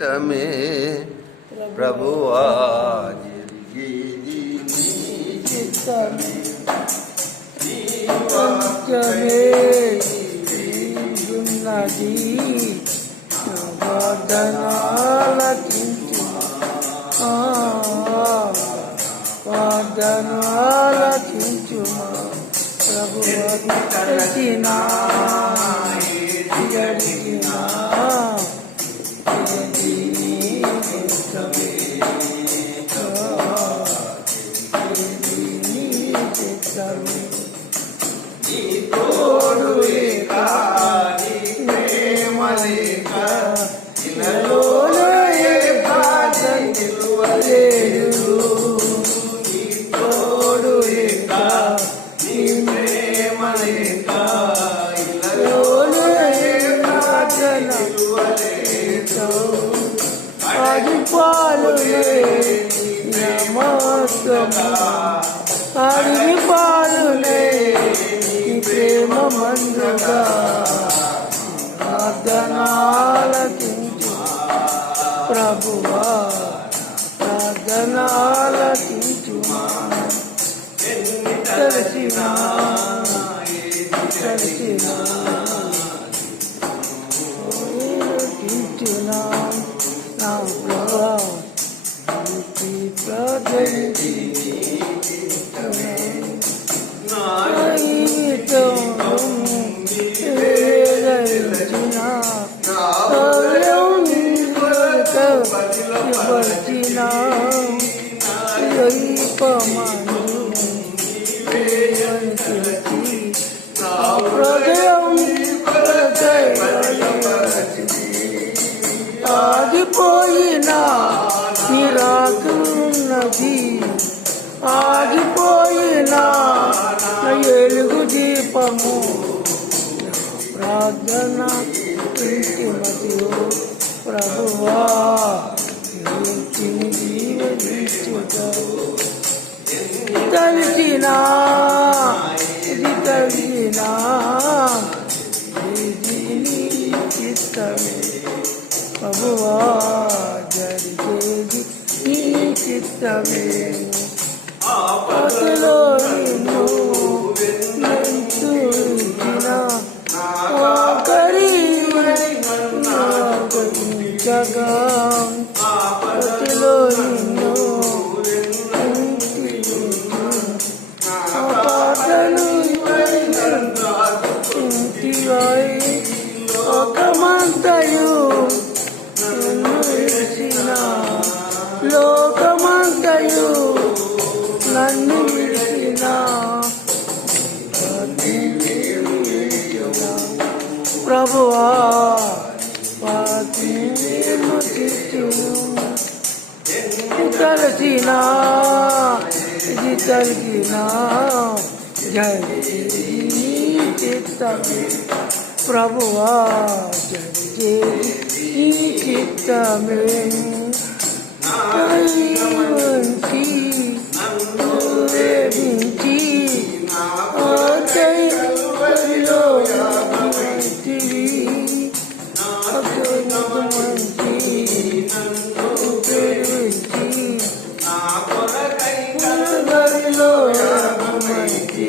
తమే ప్రభువా జరిగేది నీ చిత్తమే, నీ వాక్యమే ఉన్నది వాదనాలకించుమా ప్రభువా తెలిసినా జరిగినా నీ తోడు లేక నీ ప్రేమ లేక ఇలాలోనే బాధ నిలువలేదు. నీ తోడు లేక నీ ప్రేమ లేక ఇలాలోనే బాధ నిలువలేదు. ఆదిపాలునే అడిగి పాలునే ఈ ప్రేమ మందుగా ప్రార్థనాలకించు ప్రభువా, ప్రార్థనాలకించుమా. తెలిసినా కించునా నా ప్రభా ప్రార్థించి ఆగిపోయినా నిరాకున్నది, ఆగిపోయినా ఎలుగు దీపము ప్రార్థన ఇంటిమతియో ప్రభువా తెలిసినా ఇది తెలిసినా ఇది నీ చిత్తమే ప్రభువా జరిగేది నీ చిత్తమే. అతలో నిన్ను మెంతుచిన ఆఖరి నాగరించగా అతలో నిన్ను పాటలు ఇంటివై ఒకమంతయు నన్ను విడిచిన లోకమంతయు నన్ను విడిచిన ప్రభువా కలిసినా ఇది కలిగినా జరిగేది చిత్తమే ప్రభువా జరిగేది ఈ చిత్తమే. వంచి వేధించి దైవలో మంచివి మంచి గరిలో మంచి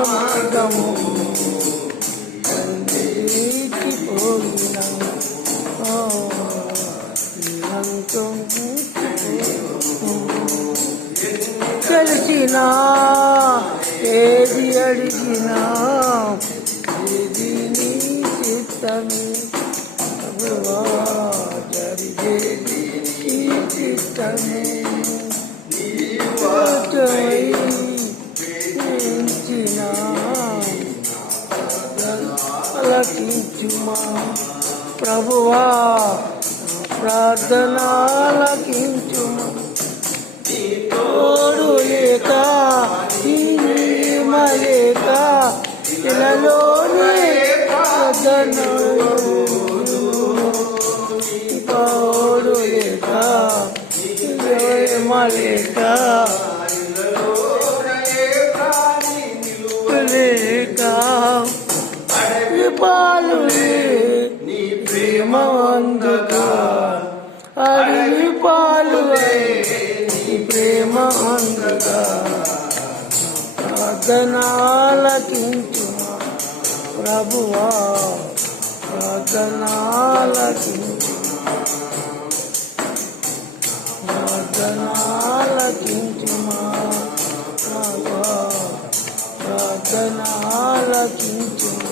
మార్గము తెలిసినా ఏది అడిగినా ఏది నీ చిత్తమే ప్రభువా జరిగేది ఈ చిత్తమే. ఆలకించుమా ప్రభువా ప్రార్థనాలకించుమా. నీ తోడు లేక లేక ఇలాలోనే తోడు లేక లేక పాలులే నీ ప్రేమ అందుగా అడవి పాలులే నీ ప్రేమ అందుగా ప్రార్థనాలకించుమా ప్రభువా ప్రార్థనాలకించుమా ప్రార్థనాలకించుమా ప్రభువా ప్రార్థనాలకించుమా